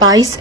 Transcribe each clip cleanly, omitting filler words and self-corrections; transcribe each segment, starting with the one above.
22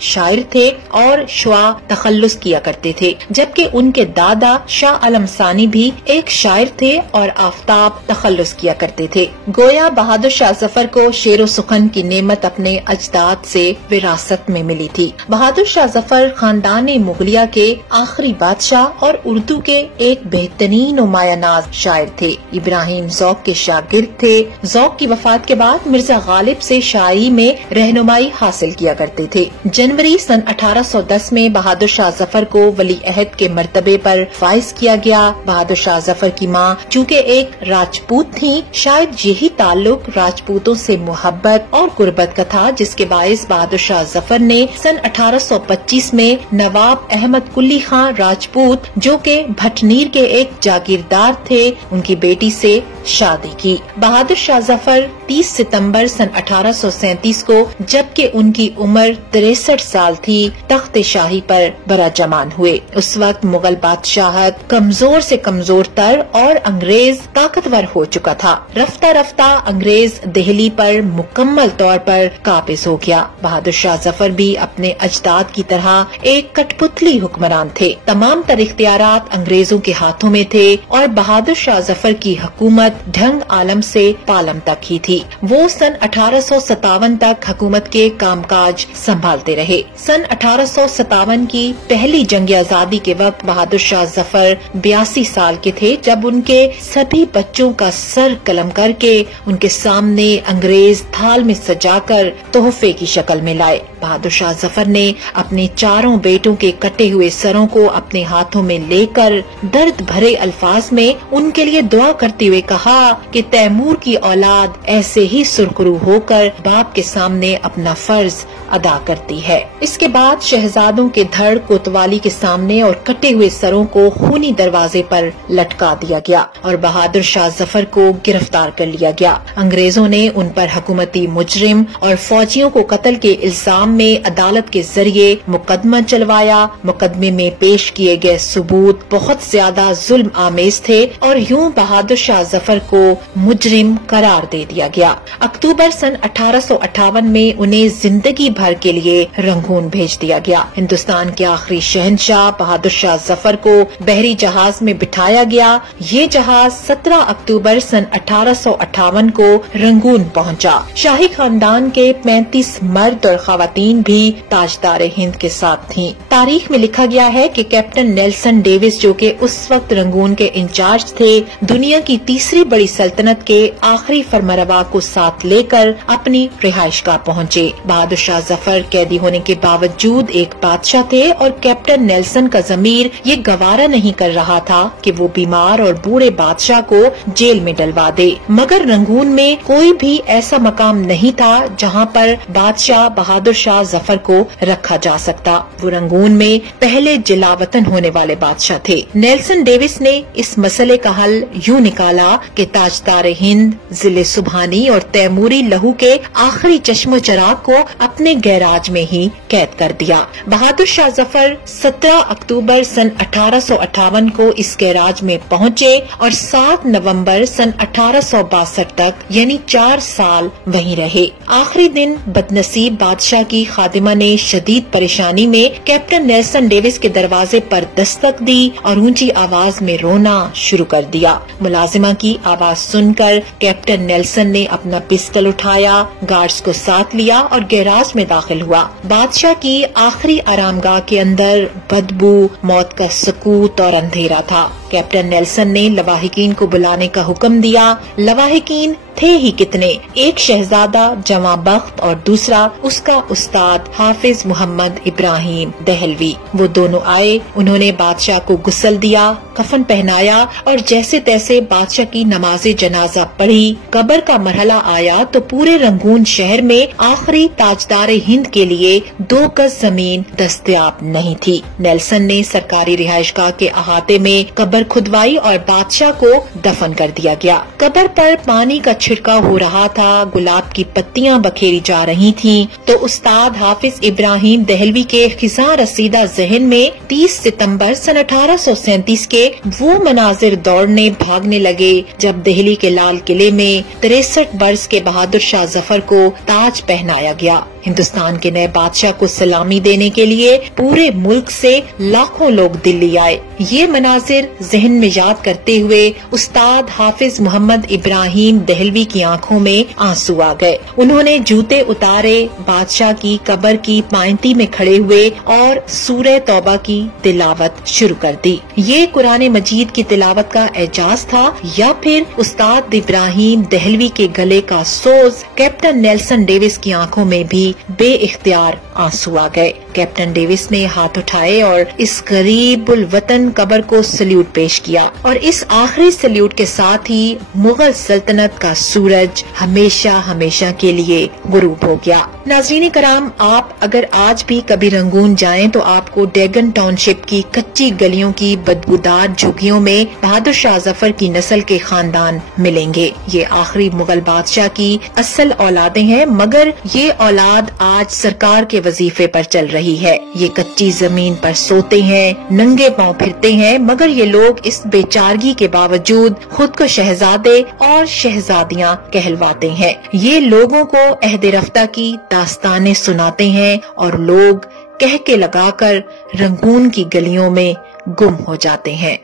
شاعر تھے اور شعاع تخلص کیا کرتے تھے، جبکہ ان کے دادا شاہ عالم ثانی بھی ایک شاعر تھے اور آفتاب تخلص کیا کرتے تھے۔ گویا بہادر شاہ ظفر کو شعر و سخن کی نعمت اپنے اجداد سے وراثت میں ملی تھی۔ بہادر شاہ ظفر خاندان مغلیہ کے آخری بادشاہ اور اردو کے ایک بہترین و مایہ ناز شاعر تھے۔ ابراہیم ذوق کے شاگرد تھے۔ ذوق کی وفات کے بعد مرزا غالب سے شاعری میں رہنمائی حاصل کیا کرتے تھے۔ جنوری سن 1810 میں بہادر شاہ ظفر کو ولی عہد کے مرتبے پر فائز کیا گیا۔ بہادر شاہ ظفر کی ماں چونکہ ایک راجپوت تھیں، شاید یہی تعلق راجپوتوں سے محبت اور قربت کا تھا جس کے باعث بہادر شاہ ظفر نے سن 1825 میں نواب احمد قلی خان راجپوت جو کہ بھٹنیر کے ایک جاگیردار تھے ان کی بیٹی سے شادی کی۔ بہادر شاہ ظفر 30 ستمبر سن 1837 کو جبکہ ان کی عمر 63 سال تھی تخت شاہی پر براجمان ہوئے۔ اس وقت مغل بادشاہت کمزور سے کمزور تر اور انگریز طاقتور ہو چکا تھا۔ رفتہ رفتہ انگریز دہلی پر مکمل طور پر قابض ہو گیا۔ بہادر شاہ ظفر بھی اپنے اجداد کی طرح ایک کٹ پتلی حکمران تھے۔ تمام تر اختیارات انگریزوں کے ہاتھوں میں تھے اور بہادر شاہ ظفر کی حکومت ڈھنگ عالم سے پالم تک ہی تھی۔ وہ سن 1857 تک حکومت کے کام کاج سنبھالتے رہے۔ سن 1857 کی پہلی جنگ آزادی کے وقت بہادر شاہ ظفر 82 سال کے تھے جب ان کے سبھی بچوں کا سر قلم کر کے ان کے سامنے انگریز تھال میں سجا کر تحفے کی شکل میں لائے۔ بہادر شاہ ظفر نے اپنے چاروں بیٹوں کے کٹے ہوئے سروں کو اپنے ہاتھوں میں لے کر درد بھرے الفاظ میں ان کے لیے دعا کرتے ہوئے کہا کہ تیمور کی اولاد ایسے ہی سرخرو ہو کر باپ کے سامنے اپنا فرض ادا کرتی ہے۔ اس کے بعد شہزادوں کے دھڑ کوتوالی کے سامنے اور کٹے ہوئے سروں کو خونی دروازے پر لٹکا دیا گیا اور بہادر شاہ ظفر کو گرفتار کر لیا گیا۔ انگریزوں نے ان پر حکومتی مجرم اور فوجیوں کو قتل کے الزام میں عدالت کے ذریعے مقدمہ چلوایا۔ مقدمے میں پیش کیے گئے ثبوت بہت زیادہ ظلم آمیز تھے اور یوں بہادر شاہ ظفر کو مجرم قرار دے دیا گیا۔ اکتوبر سن 1858 میں انہیں زندگی بھر کے لیے رنگون بھیج دیا گیا۔ ہندوستان کے آخری شہنشاہ بہادر شاہ ظفر کو بحری جہاز میں بٹھایا گیا۔ یہ جہاز 17 اکتوبر سن 1858 کو رنگون پہنچا۔ شاہی خاندان کے 35 مرد اور خواتین بھی تاجدار ہند کے ساتھ تھیں۔ تاریخ میں لکھا گیا ہے کہ کیپٹن نیلسن ڈیوس جو کہ اس وقت رنگون کے انچارج تھے، دنیا کی تیسری بڑی سلطنت کے آخری فرمانروا کو ساتھ لے کر اپنی رہائش گاہ پہنچے۔ بہادر شاہ ظفر قیدی ہونے کے باوجود ایک بادشاہ تھے اور کیپٹن نیلسن کا ضمیر یہ گوارا نہیں کر رہا تھا کہ وہ بیمار اور بوڑھے بادشاہ کو جیل میں ڈلوا دے، مگر رنگون میں کوئی بھی ایسا مقام نہیں تھا جہاں پر بادشاہ بہادر شاہ ظفر کو رکھا جا سکتا۔ وہ رنگون میں پہلے جلاوطن ہونے والے بادشاہ تھے۔ نیلسن ڈیوس نے اس مسئلے کا حل یوں نکالا کہ تاجدار ہند ضلع سبحانی اور تیموری لہو کے آخری چشم و چراغ کو اپنے گیراج میں ہی قید کر دیا۔ بہادر شاہ ظفر 17 اکتوبر سن 1858 کو اس گیراج میں پہنچے اور 7 نومبر سن 1862 تک یعنی 4 سال وہیں رہے۔ آخری دن بدنصیب بادشاہ کی خادمہ نے شدید پریشانی میں کیپٹن نیلسن ڈیوس کے دروازے پر دستک دی اور اونچی آواز میں رونا شروع کر دیا۔ ملازمہ کی آواز سن کر کیپٹن نیلسن نے اپنا پسٹل اٹھایا، گارڈز کو ساتھ لیا اور گیراج میں داخل ہوا۔ بادشاہ کی آخری آرام گاہ کے اندر بدبو، موت کا سکوت اور اندھیرا تھا۔ کیپٹن نیلسن نے لواحقین کو بلانے کا حکم دیا۔ لواحقین تھے ہی کتنے، ایک شہزادہ جواں بخت اور دوسرا اس کا استاد حافظ محمد ابراہیم دہلوی۔ وہ دونوں آئے، انہوں نے بادشاہ کو غسل دیا، کفن پہنایا اور جیسے تیسے بادشاہ کی نماز جنازہ پڑھی۔ قبر کا مرحلہ آیا تو پورے رنگون شہر میں آخری تاجدار ہند کے لیے 2 گز زمین دستیاب نہیں تھی۔ نیلسن نے سرکاری رہائش گاہ کے احاطے میں قبر کھدوائی اور بادشاہ کو دفن کر دیا گیا۔ قبر پر پانی کا چھڑکاؤ ہو رہا تھا، گلاب کی پتیاں بکھیری جا رہی تھیں تو استاد حافظ ابراہیم دہلوی کے خزاں رسیدہ ذہن میں 30 ستمبر سن 1837 کے وہ مناظر دوڑنے بھاگنے لگے جب دہلی کے لال قلعے میں 63 برس کے بہادر شاہ ظفر کو تاج پہنایا گیا۔ ہندوستان کے نئے بادشاہ کو سلامی دینے کے لیے پورے ملک سے لاکھوں لوگ دلی آئے۔ یہ مناظر ذہن میں یاد کرتے ہوئے استاد حافظ محمد ابراہیم دہلوی کی آنکھوں میں آنسو آ گئے۔ انہوں نے جوتے اتارے، بادشاہ کی قبر کی پائنتی میں کھڑے ہوئے اور سورہ توبہ کی تلاوت شروع کر دی۔ یہ قرآن مجید کی تلاوت کا اعجاز تھا یا پھر استاد ابراہیم دہلوی کے گلے کا سوز؟ کیپٹن نیلسن ڈیوس کی آنکھوں میں بھی بے اختیار آنسو آ گئے۔ کیپٹن ڈیوس نے ہاتھ اٹھائے اور اس غریب الوطن قبر کو سلیوٹ پیش کیا، اور اس آخری سلیوٹ کے ساتھ ہی مغل سلطنت کا سورج ہمیشہ ہمیشہ کے لیے غروب ہو گیا۔ ناظرین کرام، آپ اگر آج بھی کبھی رنگون جائیں تو آپ کو ڈیگن ٹاؤن شپ کی کچی گلیوں کی بدبودار جھگیوں میں بہادر شاہ ظفر کی نسل کے خاندان ملیں گے۔ یہ آخری مغل بادشاہ کی اصل اولادیں ہیں، مگر یہ اولاد آج سرکار کے وظیفے پر چل رہی ہے۔ یہ کچی زمین پر سوتے ہیں، ننگے پاؤں پھرتے ہیں، مگر یہ لوگ اس بیچارگی کے باوجود خود کو شہزادے اور شہزادیاں کہلواتے ہیں۔ یہ لوگوں کو عہد رفتہ کی داستانیں سناتے ہیں اور لوگ کہہ کے لگا کر رنگون کی گلیوں میں گم ہو جاتے ہیں۔